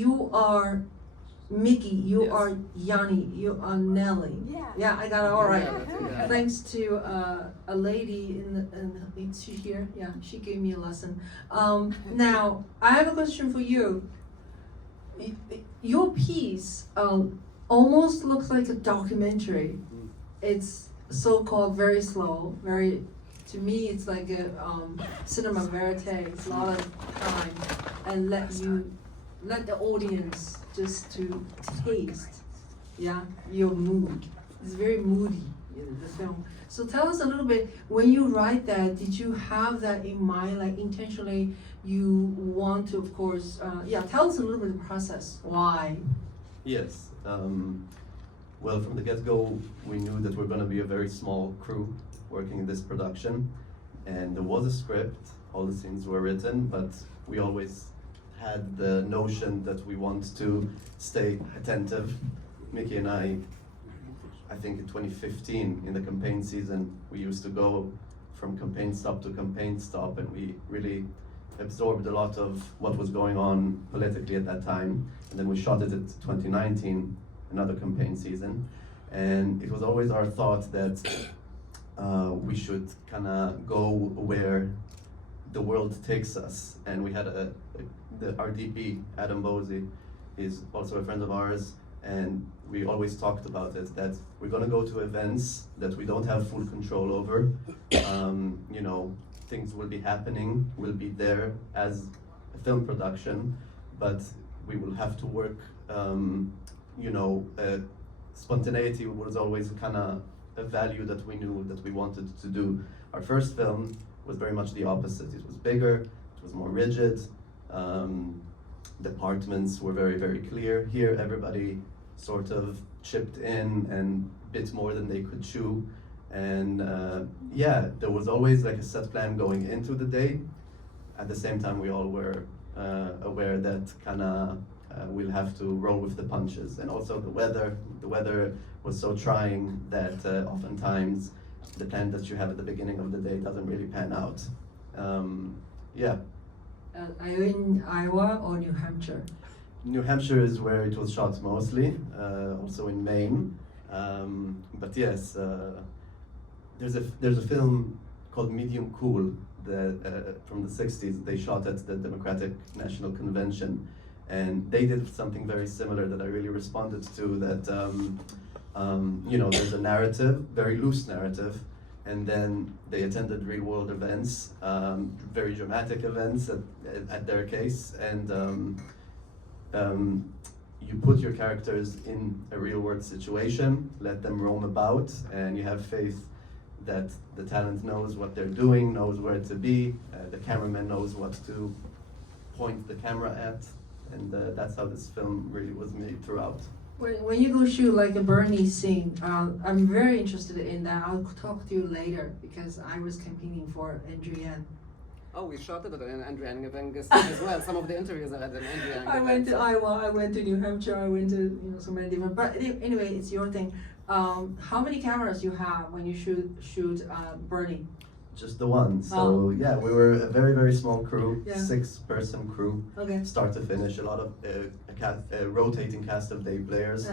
You are Mickey, you Yes. are Yoni, you are Nellie. Yeah. I got it all right. Yeah. Thanks to a lady is she here? Yeah, she gave me a lesson. Now, I have a question for you. Your piece almost looks like a documentary. It's so-called very slow, very, to me it's like a cinema verite. It's a lot of time and let the audience just to taste, your mood. It's very moody, the film. So tell us a little bit, when you write that, did you have that in mind, like intentionally you want to, of course, tell us a little bit of the process, why? Yes. Well, from the get-go, we knew that we're going to be a very small crew working in this production, and there was a script, all the scenes were written, but we always had the notion that we want to stay attentive. Mickey and I think in 2015, in the campaign season, we used to go from campaign stop to campaign stop, and we really absorbed a lot of what was going on politically at that time. And then we shot it at 2019, another campaign season. And it was always our thought that we should kind of go where the world takes us. And we had our DP, Adam Bosey, is also a friend of ours, and we always talked about it, that we're going to go to events that we don't have full control over. Things will be happening, we'll be there as a film production, but we will have to work, spontaneity was always kind of a value that we knew that we wanted to do. Our first film was very much the opposite. It was bigger, it was more rigid, departments were very, very clear. Here, everybody sort of chipped in and bit more than they could chew. And there was always like a set plan going into the day. At the same time, we all were aware that kind of we'll have to roll with the punches. And also the weather was so trying that oftentimes the plan that you have at the beginning of the day doesn't really pan out. Are you in Iowa or New Hampshire? New Hampshire is where it was shot mostly, also in Maine. But yes, there's a film called Medium Cool that from the 60s. They shot at the Democratic National Convention, and they did something very similar that I really responded to. That there's a narrative, very loose narrative, and then they attended real world events, very dramatic events at their case, and you put your characters in a real world situation, let them roam about, and you have faith that the talent knows what they're doing, knows where to be, the cameraman knows what to point the camera at, and that's how this film really was made throughout. When you go shoot like a Bernie scene, I'm very interested in that. I'll talk to you later because I was campaigning for Andrian. Oh, we shot it at an Andrew event as well. Some of the interviews are at an Andrew I went to Iowa, I went to New Hampshire, I went to so many different. But anyway, it's your thing. How many cameras you have when you shoot Bernie? Just the one. So we were a very, very small crew, 6-person crew, Okay. start to finish. A lot of a rotating cast of day players.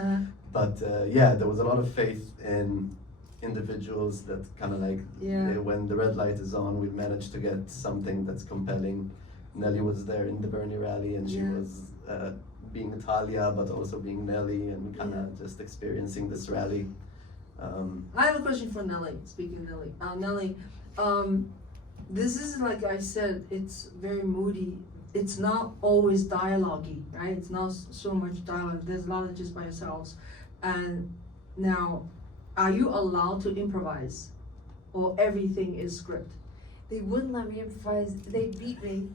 But there was a lot of faith in individuals that kind of like when the red light is on, we managed to get something that's compelling. Nellie was there in the Bernie rally, and she was being Talia, but also being Nellie, and kind of just experiencing this rally. I have a question for Nellie. Speaking of Nellie, Nellie, this is like I said, it's very moody. It's not always dialogue-y, right? It's not so much dialogue. There's a lot of just by yourselves. And now, are you allowed to improvise, or everything is script? They wouldn't let me improvise. They beat me.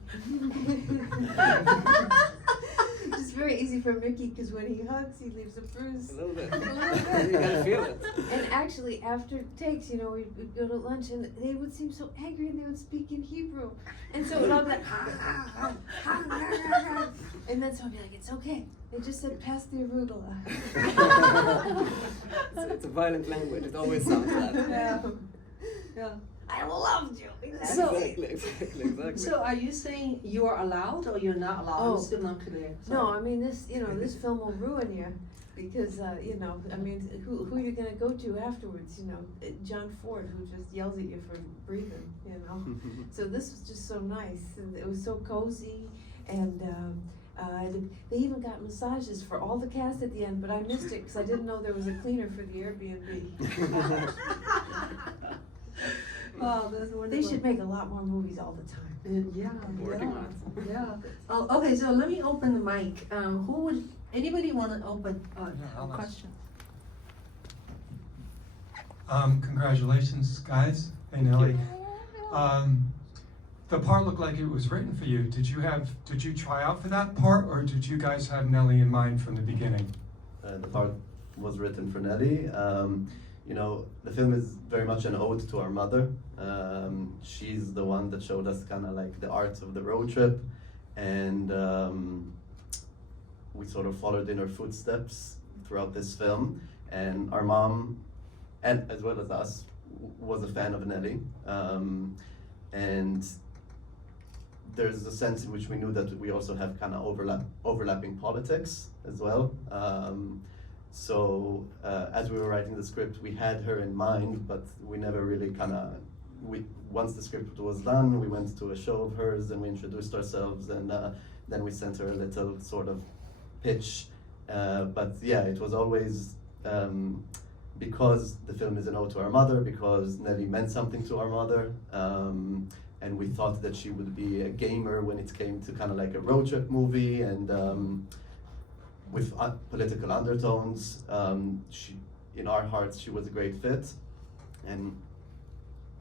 It's very easy for Mickey because when he hugs, he leaves a bruise. A little bit. You gotta feel it. And actually, after takes, we'd go to lunch and they would seem so angry and they would speak in Hebrew. And so it would all be like, and then so I'd be like, it's okay. They just said, pass the arugula. It's a violent language. It always sounds that. Yeah. I loved you. So- Exactly. So are you saying you are allowed or you're not allowed? Oh. I'm still not clear. No, Sorry. I mean, this film will ruin you. Because, I mean, who are you gonna go to afterwards, John Ford, who just yells at you for breathing, So this was just so nice, and it was so cozy, and, they even got massages for all the cast at the end, but I missed it, cause I didn't know there was a cleaner for the Airbnb. Oh, that's wonderful. They should make a lot more movies all the time. Yeah, Working yeah, on it. yeah. Oh, okay, so let me open the mic. Anybody want to open I'll a ask. question? Congratulations, guys. Hey, Nellie. The part looked like it was written for you. Did you try out for that part, or did you guys have Nellie in mind from the beginning? The part was written for Nellie. The film is very much an ode to our mother. She's the one that showed us kind of like the art of the road trip, and we sort of followed in her footsteps throughout this film. And our mom, and as well as us, was a fan of Nellie. And there's a sense in which we knew that we also have kind of overlapping politics as well. So as we were writing the script, we had her in mind, but we never really once the script was done, we went to a show of hers and we introduced ourselves, and then we sent her a little sort of pitch. But yeah, it was always because the film is an ode to our mother, because Nellie meant something to our mother, and we thought that she would be a gamer when it came to kind of like a road trip movie, and with political undertones. In our hearts, she was a great fit, and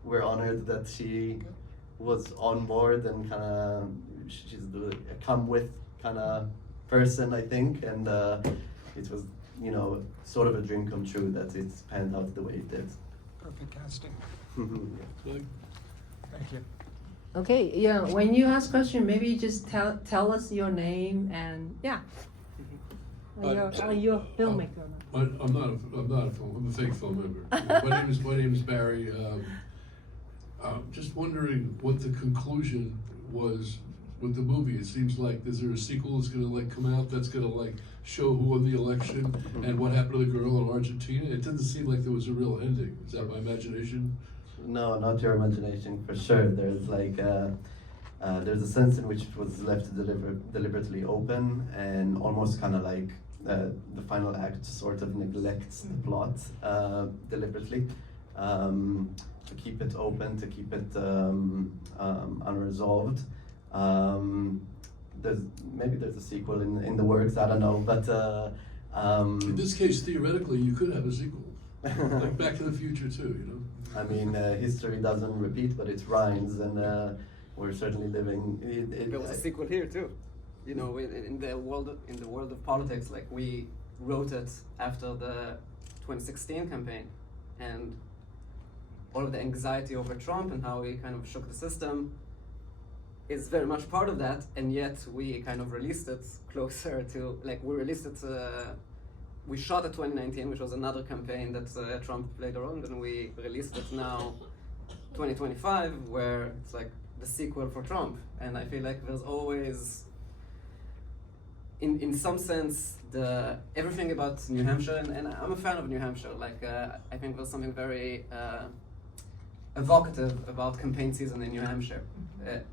we're honored that she was on board, and kind of she's a come with kind of person, I think, and it was sort of a dream come true that it's panned out the way it did. Perfect casting. Good. Thank you. Okay, yeah. When you ask question, maybe just tell us your name and yeah. Are you a filmmaker? I'm not a film. I'm a fake film member. My name is Barry. Just wondering what the conclusion was with the movie. It seems like is there a sequel that's going to come out that's going to show who won the election and what happened to the girl in Argentina? It doesn't seem like there was a real ending. Is that my imagination? No, not your imagination, for sure. There's there's a sense in which it was left deliberately open, and almost kind of like the final act sort of neglects the plot deliberately, to keep it open, to keep it unresolved. There's a sequel in the works, I don't know, but in this case, theoretically, you could have a sequel, like Back to the Future too. I mean, history doesn't repeat, but it rhymes, and we're certainly living. There was a sequel here too. In the world of politics, we wrote it after the 2016 campaign, and all of the anxiety over Trump and how he kind of shook the system is very much part of that, and yet we kind of released it closer to, we shot it 2019, which was another campaign that Trump played a role in, and we released it now 2025, where it's the sequel for Trump. And I feel like there's always, in some sense, everything about New Hampshire, and I'm a fan of New Hampshire. I think there's something very evocative about campaign season in New Hampshire.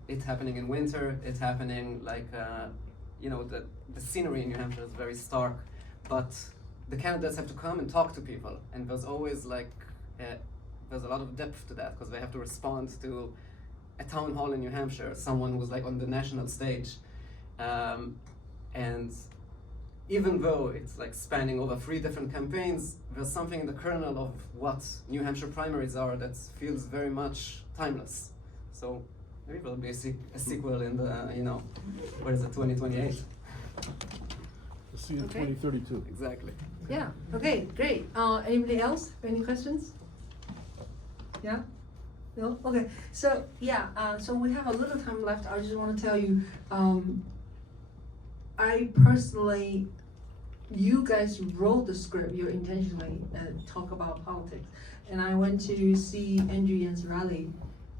It's happening in winter. It's happening the scenery in New Hampshire is very stark, but the candidates have to come and talk to people, and there's always there's a lot of depth to that, because they have to respond to a town hall in New Hampshire, someone who's on the national stage, and even though it's spanning over 3 different campaigns, there's something in the kernel of what New Hampshire primaries are that feels very much timeless. So maybe there'll be a sequel in the, what is it, 2028? We'll see you in Okay. 2032. Exactly. Yeah. Okay. Great. Anybody else? Any questions? Yeah. No. Okay. So yeah. So we have a little time left. I just want to tell you, I personally you guys wrote the script, you intentionally talk about politics. And I went to see Andrew Yan's rally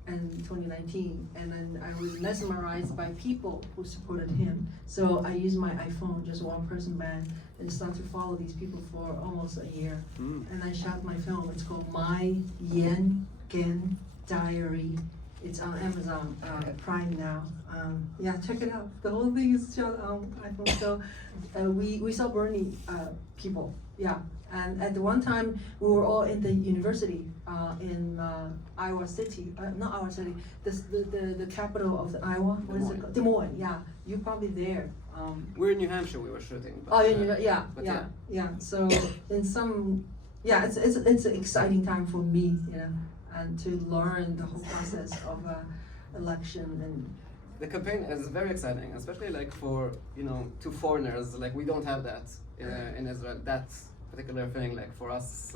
in 2019, and then I was mesmerized by people who supported him. So I used my iPhone, just one person band, and started to follow these people for almost a year. And I shot my film. It's called My Yen Gen Diary. It's on Amazon Prime now. Yeah, check it out. The whole thing is shot on iPhone. So we saw Bernie people. Yeah. And at the one time, we were all in the university in Iowa City, not Iowa City, the capital of the Iowa. What is it called? Des Moines. Yeah, you're probably there. We're in New Hampshire. We were shooting. But, yeah. So in some, it's an exciting time for me, you know, and to learn the whole process of election and. The campaign is very exciting, especially like for to foreigners. Like we don't have that in Israel. That particular thing, like for us,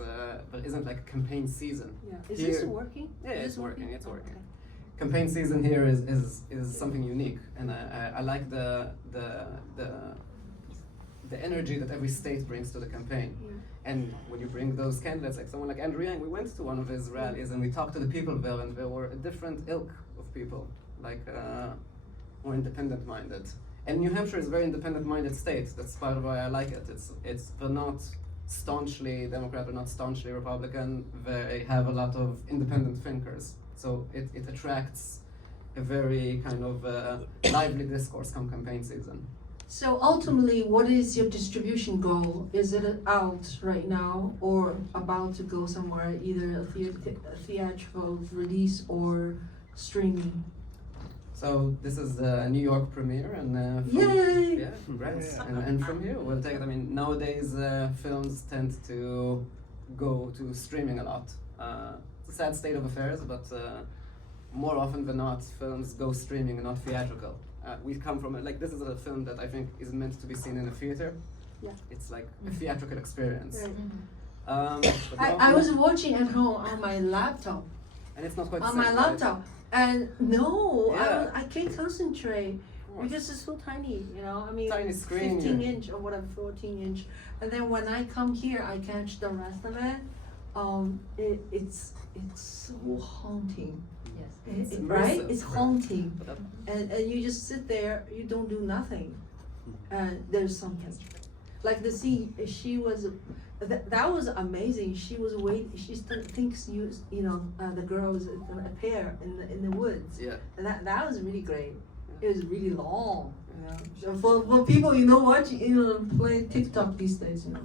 but isn't like campaign season. Yeah. Is here, this working? Yeah, it's working. It's working. Okay. Campaign season here is something unique, and I like the energy that every state brings to the campaign. Yeah. And when you bring those candidates, like someone like Andrew Yang, we went to one of his rallies and we talked to the people there, and there were a different ilk of people, like more independent-minded. And New Hampshire is a very independent-minded state. That's part of why I like it. They're not staunchly Democrat or not staunchly Republican. They have a lot of independent thinkers. So it attracts a very kind of lively discourse come campaign season. So ultimately, what is your distribution goal? Is it out right now or about to go somewhere, either a theatrical release or streaming? So this is the New York premiere, and Yay! yeah, congrats. And from here we'll take it. I mean, nowadays films tend to go to streaming a lot. It's a sad state of affairs, but more often than not, films go streaming and not theatrical. We come from it. Like this is a film that I think is meant to be seen in a theater. Yeah. It's like a theatrical experience. Right. But I was watching at home on my laptop. and it's not quite the On same, my right? laptop. And no, Yeah. I can't concentrate Of course. because it's so tiny, you know. I mean, Tiny screen, 15 yeah. inch or whatever, 14 inch. And then when I come here, I catch the rest of it. It's so haunting. Yes. Right? immersive. It's haunting. But And you just sit there, you don't do nothing. And there's something. Like the scene, she was, that was amazing. She was she thinks you know, the girl is gonna appear in the woods. yeah. And that was really great. It was really long. You know? So for people play TikTok these days, you know.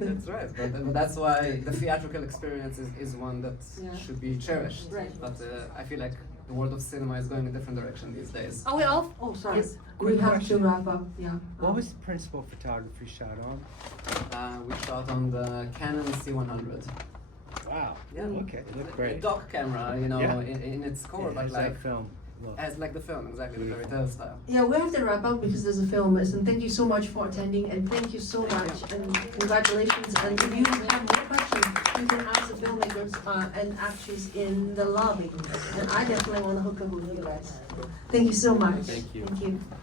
That's right, but that's why the theatrical experience is one that Yeah. should be cherished. Right. But I feel like the world of cinema is going a different direction these days. Are we off? Oh, sorry. Yes, We quick have question. to wrap up. Yeah. What was the principal photography shot on? We shot on the Canon C100. Wow. Yeah. Okay, it looked A great. dock camera, you know, Yeah. in its core, It but has like that film look. as like the film, exactly, the fairy tale style. Yeah, we have to wrap up because there's a film. And thank you so much for attending, and thank you so Thank much, and congratulations. And if you have more questions, you can ask the filmmakers and actors in the lobby. And I definitely want to hook up with you guys. Thank you so much. Thank you. Thank you.